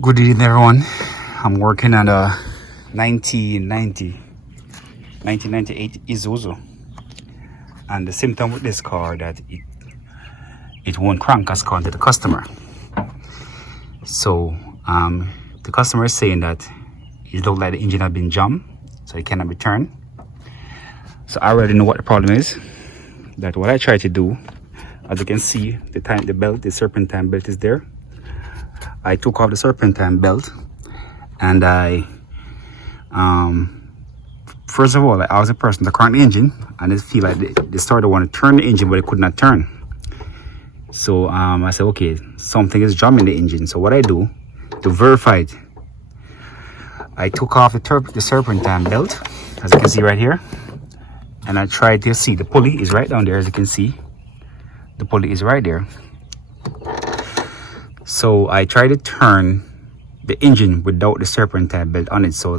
Good evening, everyone. I'm working on a 1998 Isuzu, and the symptom with this car that it won't crank as according to the customer. So the customer is saying that it looks like the engine has been jammed, so it cannot be turned. So I already know what the problem is. That what I try to do, as you can see, the serpentine belt is there. I took off the serpentine belt, and I first of all I asked the person to crank the engine, and they feel like they started want to turn the engine, but it could not turn. So I said, okay, something is jamming the engine. So what I do to verify it, I took off the serpentine belt, as you can see right here, and I tried to see the pulley is right down there. As you can see, the pulley is right there. So I try to turn the engine without the serpentine belt on it. So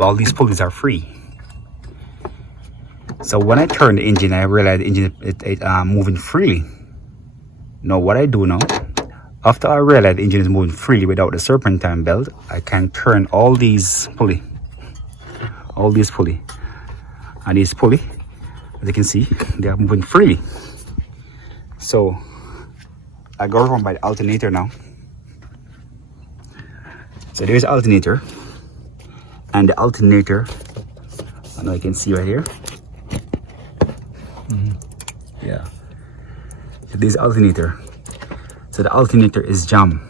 all these pulleys are free. So when I turn the engine, I realize the engine is moving freely. Now what I do now, after I realize the engine is moving freely without the serpentine belt, I can turn all these pulley, and these pulley, as you can see, they are moving freely. So I go around by the alternator now. So there's the alternator, and the alternator, I know you can see right here. Yeah. So this alternator. So the alternator is jammed.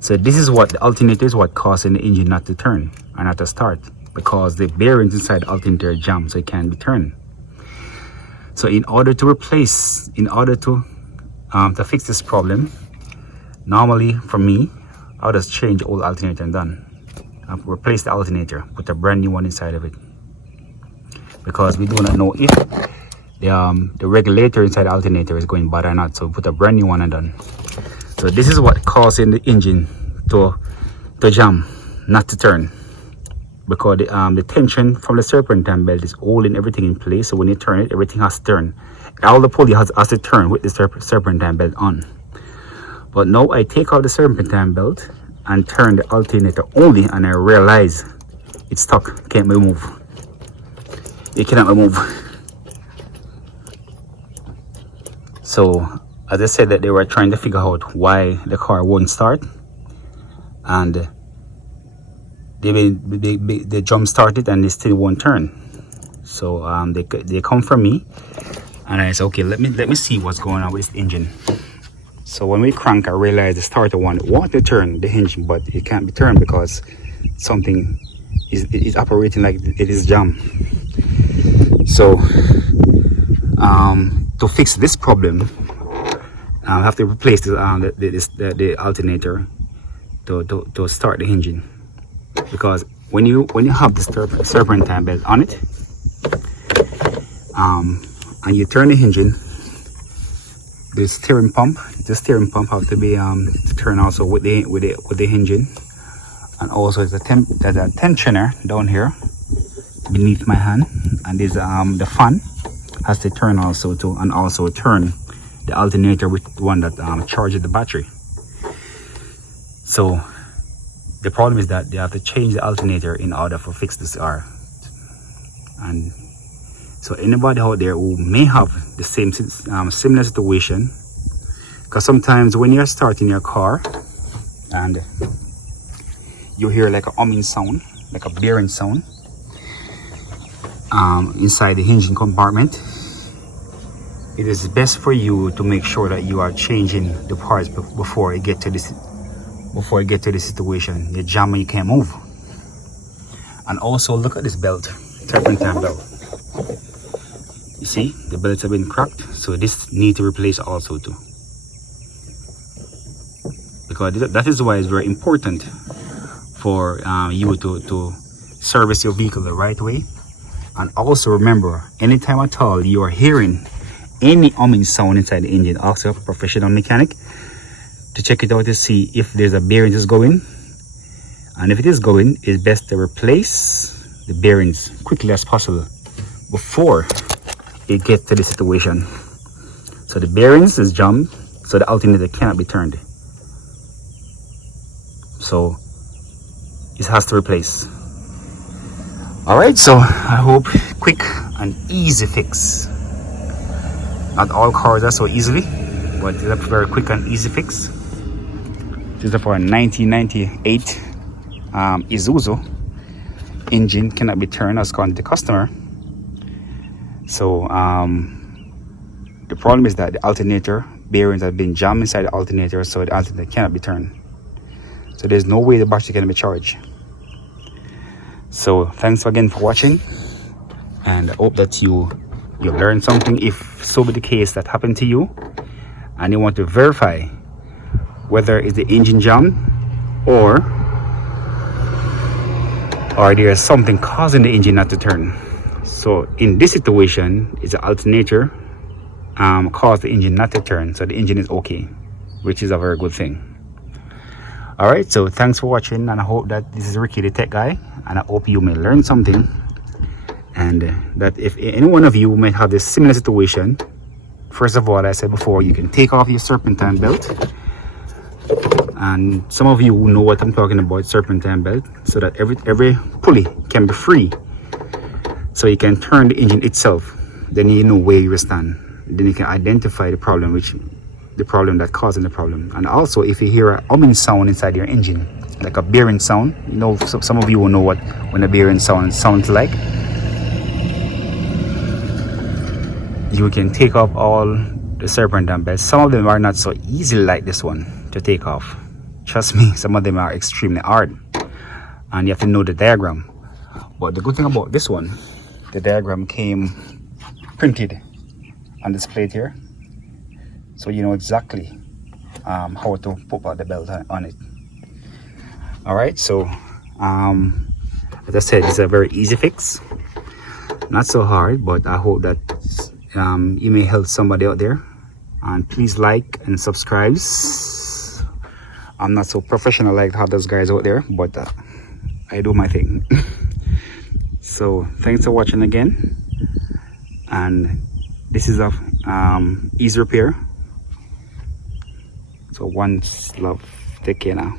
So this is what the alternator is what causing the engine not to turn and not to start, because the bearings inside the alternator are jammed, so it can't be turned. So in order to fix this problem, normally for me, I'll just change the old alternator and done. I'll replace the alternator, put a brand new one inside of it, because we do not know if the regulator inside the alternator is going bad or not. So put a brand new one and done. So this is what causing the engine to jam, not to turn, because the tension from the serpentine belt is holding everything in place. So when you turn it, everything has to turn. All the pulley has to turn with the serpentine belt on. But now I take out the serpentine belt and turn the alternator only, and I realize it's stuck, can't move. It cannot move. So as I said, that they were trying to figure out why the car won't start, and they jump started and they still won't turn. So they come from me, and I said, okay, let me see what's going on with this engine. So when we crank, I realized the starter want to turn the engine, but it can't be turned because something is operating like it is jammed. So to fix this problem, I have to replace the alternator to start the engine, because when you have the serpentine belt on it, and you turn the engine, the steering pump have to be turned also with the engine, and also there's a tensioner down here beneath my hand, and there's the fan has to turn also too, and also turn the alternator with the one that charges the battery. So the problem is that they have to change the alternator in order to fix this car. And so anybody out there who may have the same similar situation, because sometimes when you're starting your car and you hear like a humming sound, like a bearing sound inside the engine compartment, it is best for you to make sure that you are changing the parts before you get to this situation. You jam and you can't move. And also look at this belt, serpentine belt. You see, the belts have been cracked, so this need to replace also too, because that is why it's very important for you to service your vehicle the right way. And also remember, anytime at all you are hearing any humming sound inside the engine, ask a professional mechanic to check it out to see if there's a bearing that's going, and if it is going, it's best to replace the bearings quickly as possible before it gets to the situation. So the bearings is jammed, so the alternator cannot be turned. so it has to replace. All right, so I hope quick and easy fix. Not all cars are so easily, but it's a very quick and easy fix. This is for a 1998 Isuzu. Engine cannot be turned as according to the customer. So the problem is that the alternator bearings have been jammed inside the alternator, so the alternator cannot be turned. So there's no way the battery can be charged. So thanks again for watching, and I hope that you learned something. If so be the case that happened to you and you want to verify whether it's the engine jam or there's something causing the engine not to turn. So in this situation, it's the alternator caused the engine not to turn, so the engine is okay, which is a very good thing. All right, so thanks for watching, and I hope that this is Ricky the Tech Guy, and I hope you may learn something, and that if any one of you may have this similar situation, first of all, I said before, you can take off your serpentine belt, and some of you will know what I'm talking about, serpentine belt, so that every pulley can be free, so you can turn the engine itself. Then you know where you stand, then you can identify the problem that causing the problem. And also, if you hear a humming sound inside your engine, like a bearing sound, you know, some of you will know what when a bearing sounds like, you can take off all the serpentine belts. Some of them are not so easy like this one to take off. Trust me, some of them are extremely hard, and you have to know the diagram. But the good thing about this one, the diagram came printed on this plate here, so you know exactly how to put out the belt on it. All right, so as I said, it's a very easy fix, not so hard, but I hope that you may help somebody out there. And please like and subscribe. I'm not so professional like how those guys out there, but I do my thing. So thanks for watching again, and this is a easy repair. So once love, take care now.